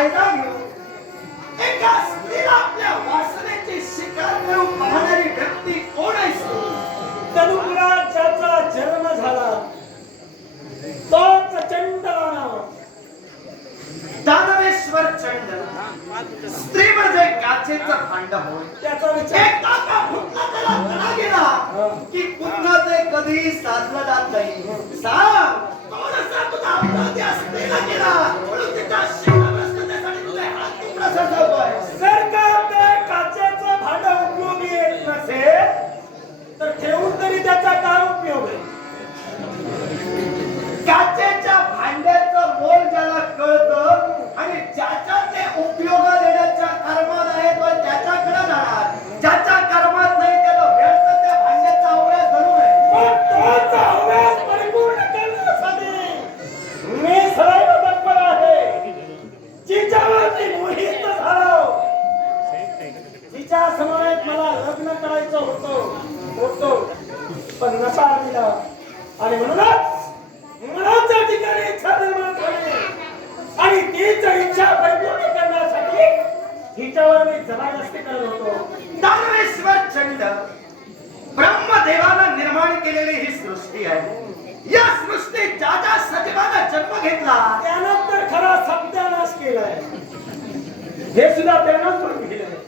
फायदा घेऊन एका स्त्रीला आपल्या वासनेची शिकार करून पाहणारी व्यक्ती कोण तनुपुरात ज्याचा जन्म झाला. तोच चंडवाना दानवेश्वर चंड स्त्री म्हणजे काचेचं भांड होय. त्याचा विचार. फुटला त्याला गेला की पुन्हा ते कधी साधलं जात नाही. सांग आणि म्हणूनच मनाच्या ठिकाणी इच्छा निर्माण झाली. आणि तीच इच्छा परिपूर्ण करण्यासाठी तिच्यावर मी जबरदस्ती करत होतो. दानवेश्वर चंड ब्रह्मदेवानं निर्माण केलेली ही सृष्टी आहे. या सृष्टीत ज्या ज्या सजीवानं जन्म घेतला त्यानं तर खरा सत्यानाश केलाय. हे सुद्धा त्यानंच करून केलंय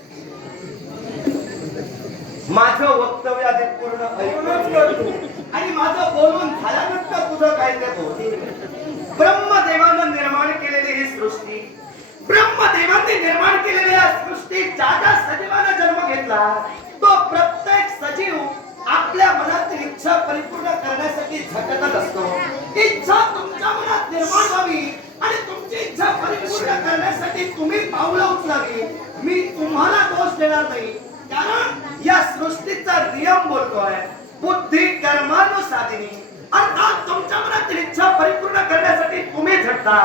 माझं वक्तव्य आधी पूर्ण पूर्णच ऐकून करतो आणि माझं बोलून झाल्यानंतर तुझं काय ते बोल ब्रह्मदेवानं निर्माण केलेली ही सृष्टी ब्रह्मदेवाने निर्माण केलेल्या या सृष्टीत ज्या ज्या सजीवानं जन्म घेतला तो प्रत्येक सजीव आपल्या मनातील इच्छा परिपूर्ण करण्यासाठी झटकत असतो इच्छा तुमच्या मनात निर्माण व्हावी आणि तुमची इच्छा परिपूर्ण करण्यासाठी तुम्ही पावलं उचलावी मी तुम्हाला दोष देणार नाही कारण या सृष्टीचा नियम बोलतोय बुद्धी कर्मानुसाधिनी अर्थात तुमच्या मनातील इच्छा परिपूर्ण करण्यासाठी तुम्ही झटता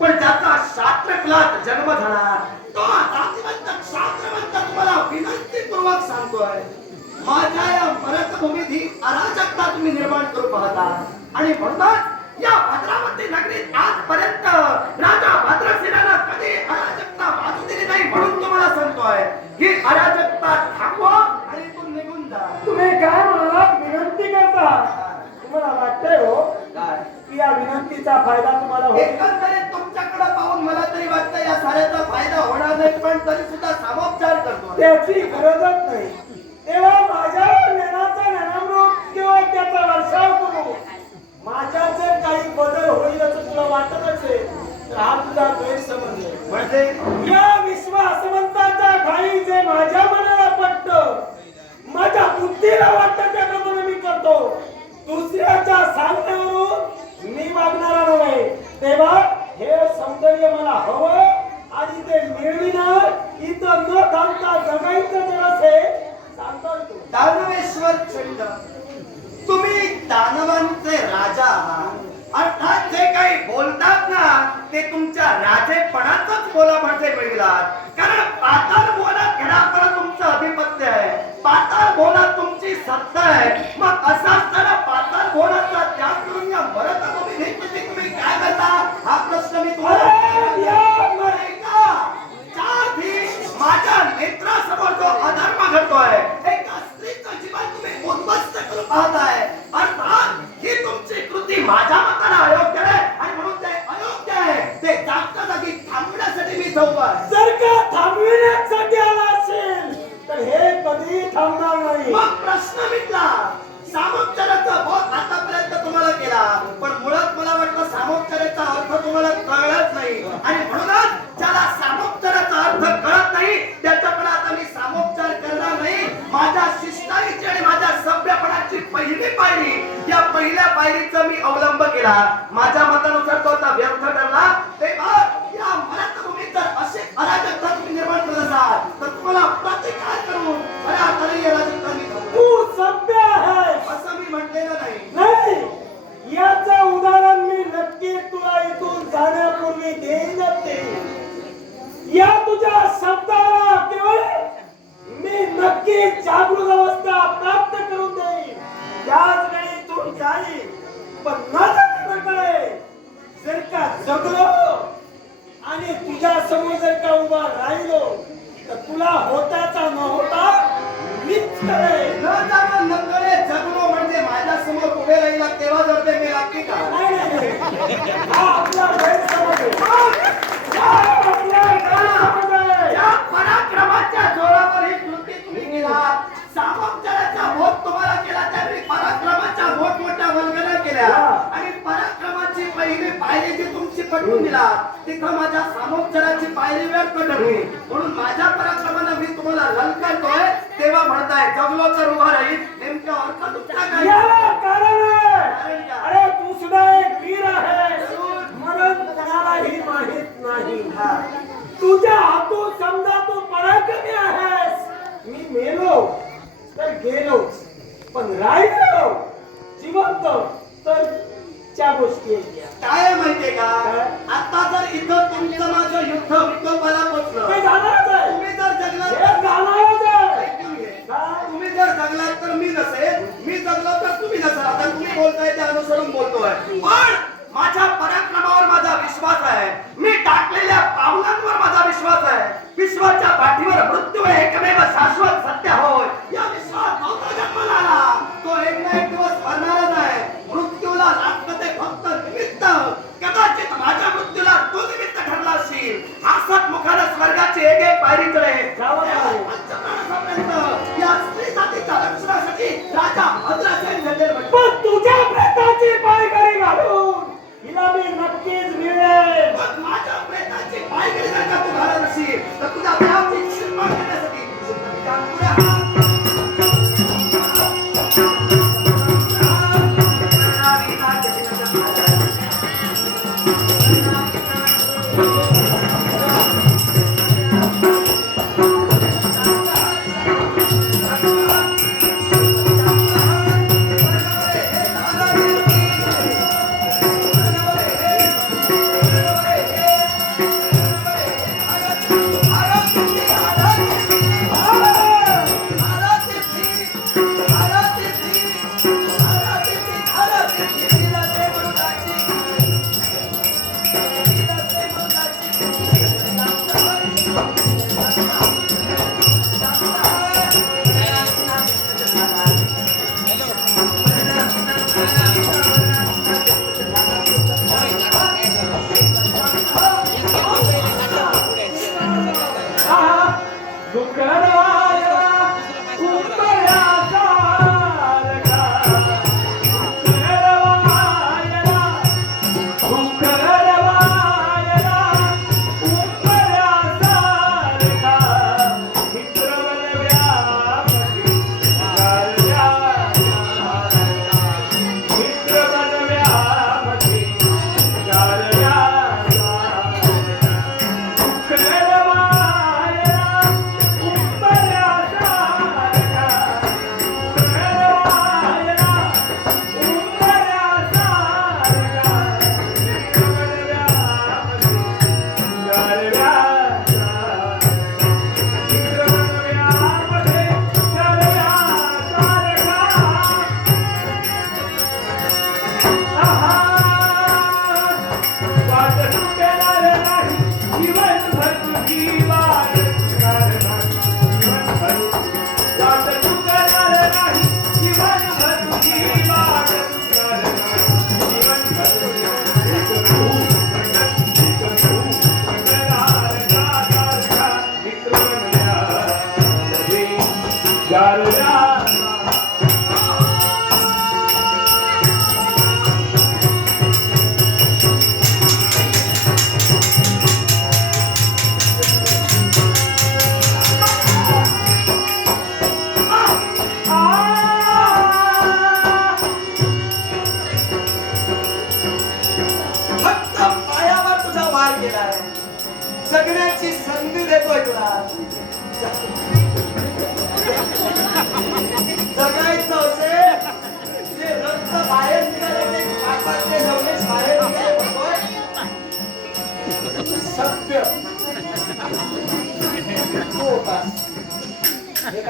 पण ज्याचा शास्त्रकलात जन्म झाला तो जातीवंत शास्त्रवंत तुम्हाला विनंतीपूर्वक सांगतोय माझ्या या भरतभूमीत ही अराजकता तुम्ही निर्माण करू पाहता. आणि म्हणतात या भद्रावती नगरीत आजपर्यंत राजा भद्रसेनानं कधी अराजकता बाजू दिली नाही म्हणून तुम्हाला सांगतोय. ही अराजकता थांबवा आणि इथून निघून जा. तुम्ही काय म्हणालात विनंती करता. तुम्हाला वाटतंय हो काय? की या विनंतीचा फायदा तुम्हाला एकंदरीत तुमच्याकडे पाहून मला तरी वाटतं या साऱ्याचा फायदा होणार नाही पण तरी सुद्धा सामोपचार करतो. त्याची गरजच नाही तेव्हा माझ्या ज्ञानाचा ज्ञानामृत किंवा त्याचा वर्षाव करू माझ्या जर काही बदल होईल असं तुला वाटत असेल तर हा तुझा गैरसमज आहे म्हणजे या विश्वासवंताच्या काही जे माझ्या मनाला पटत माझ्या बुद्धीला वाटतं त्याप्रमाणे मी करतो दुसऱ्याच्या सांगण्यावरून मी वागणारा नव्हे. तेव्हा हे सौंदर्य मला हवं आणि ते मिळविणार इथं न थांबता जगायचं जर असेल दानवेश्वर छंद तुम्ही दानवांचे राजा आहात. अर्थात जे काही बोलतात ना ते तुमच्या राजेपणाच बोला म्हणजे मिळतात कारण पाताळ बोला घरापर्यंत तुमचं आधिपत्य आहे. पाताळ बोला तुमची सत्ता आहे मग असा असताना पाताळ बोलाचा त्याग करून या भरत तुम्ही तुम्ही काय करता हा प्रश्न मी तुम्हाला अरे, या बरं ऐका. चार दिवस माझ्या नेत्रासमोर जो अधर्म घडतोय एका स्त्रीचं जीवन तुम्ही उद्ध्वस्त करून पाहताय अर्थात ही तुमची कृती माझ्या मताला अयोग्य आहे आणि म्हणून ते अयोग्य आहे ते जागच्या जागी जाऊ जर का थांबविण्यासाठी आला असेल तर हे कधी थांबणार नाही. मग प्रश्न मिटला. सामोपचाराचा बोध आतापर्यंत तुम्हाला केला पण मुळात मला वाटतं सामोपचाराचा अर्थ तुम्हाला कळलाच नाही. आणि म्हणूनच ज्याला सामोपचाराचा अर्थ कळत नाही त्याच्याकडे आता मी सामोपचार करणार नाही. माझ्या शिष्टाईची आणि माझ्या सभ्यपणाची पहिली पायरी या पहिल्या पायरीचा मी अवलंब केला. माझ्या मतानुसार तो आता व्यर्थ ठरला. तेव्हा तेव्हा जर ते मी लागते का पराक्रमाच्या जोरावर ही कृती तुम्ही केला. सामोपचाराचा भोग तुम्हाला केला. त्यावेळी पराक्रमाच्या मोठमोठ्या वल्गना केल्या. आणि पराक्रमाची पहिली पायरी जी तुमची पटवून दिला तिथं माझ्या सामोपचाराची पायरी व्यर्थ ठरली. म्हणून माझ्या पराक्रमानं मी तुम्हाला ललकारतोय तेव्हा म्हणताय जगलो तर उभा राहील नेमका अर्थ तुमचा काय? कारण. अरे तू सुद्धा एक वीर आहे म्हणून कोणालाही माहीत नाही. तुझ्या हातून समजा तू पराक्रमी आहेस. मी मेलो तर गेलो पण राहिलो जिवंत तर त्या गोष्टी काय माहितीये का? पण माझ्या पराक्रमावर माझा विश्वास आहे. मी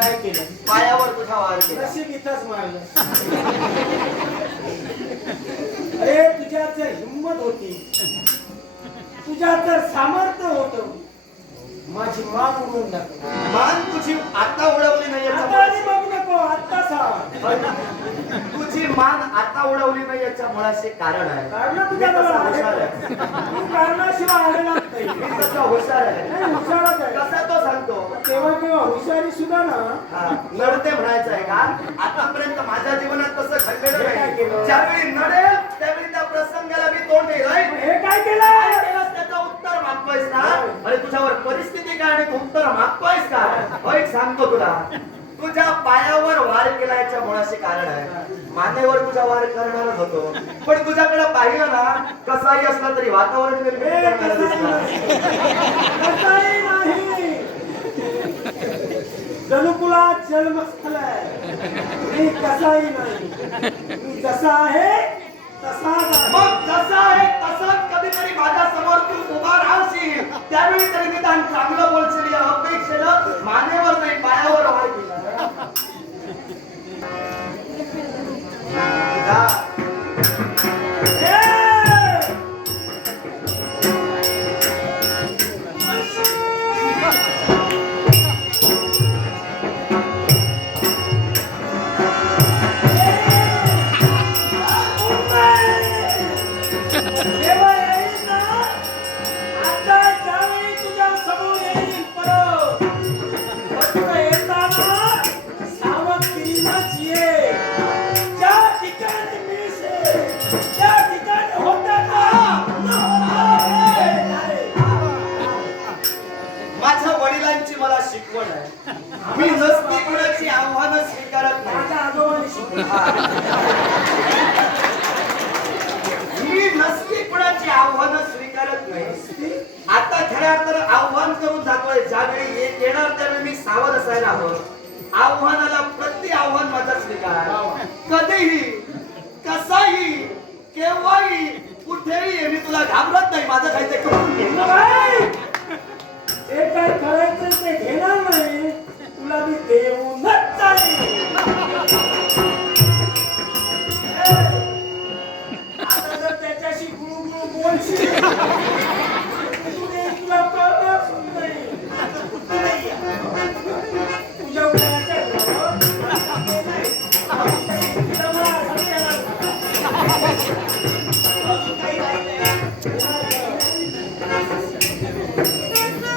काय केलं. पायावर तुझा वार केला? नशीब इथंच मारलं. अरे तुझ्यात जर हिंमत होती तू तुझ्यात जर सामर्थ्य होतं माझी मान उडवून टाक मान तुझी आता उडवली नाही आता आणि मग नको आत्ता सांग तुझी मान आता उडवली नाही याच्या मुळाशी कारण आहे. कारण आहे. हुशार आहे. हुशारच आहे. कसा तो सांगतो? तेव्हा केव्हा हुशारी सुद्धा ना. नडते म्हणायचं आहे का? आतापर्यंत माझ्या जीवनात तसं घडलेलं नाही? ज्यावेळी नडेल त्यावेळी त्या प्रसंगाला मी तोंड देईल? हे काय केलं? त्याचं उत्तर मागतोयस ना? अरे तुझ्यावर परिस्थिती काय आणि तू उत्तर मागतोयस का? हो एक सांगतो तुला. तुझ्या पायावर वार केला याच्या मुळाशी कारण आहे? मानेवर तुझा वार करणारच होतो. पण तुझ्याकडे पाहिलं ना कसाही असला तरी वातावरण निर्मिती हे करणारा कसंही दिसणार. कसंही नाही. जनुकुलात जन्म झालाय मी कसाही नाही. मी जसा आहे आहे मग जसा आहे तसाच कधीतरी माझ्यासमोर तू उभा राहशील. त्यावेळी तरी निदान चांगलं बोलशील या अपेक्षेनं मानेवर नाही पायावर वार केला सरकार तर आव्हान करून जातोय ज्यावेळी येणार त्यावेळी मी सावध असायला हवं. आव्हानाला प्रति आव्हान माझा स्वीकार कधीही कसाही केव्हाही कुठेही मी तुला घाबरत नाही. माझं काही ते करून काय करायचं ते घेणार नाही. तुला मी देऊनच चालेल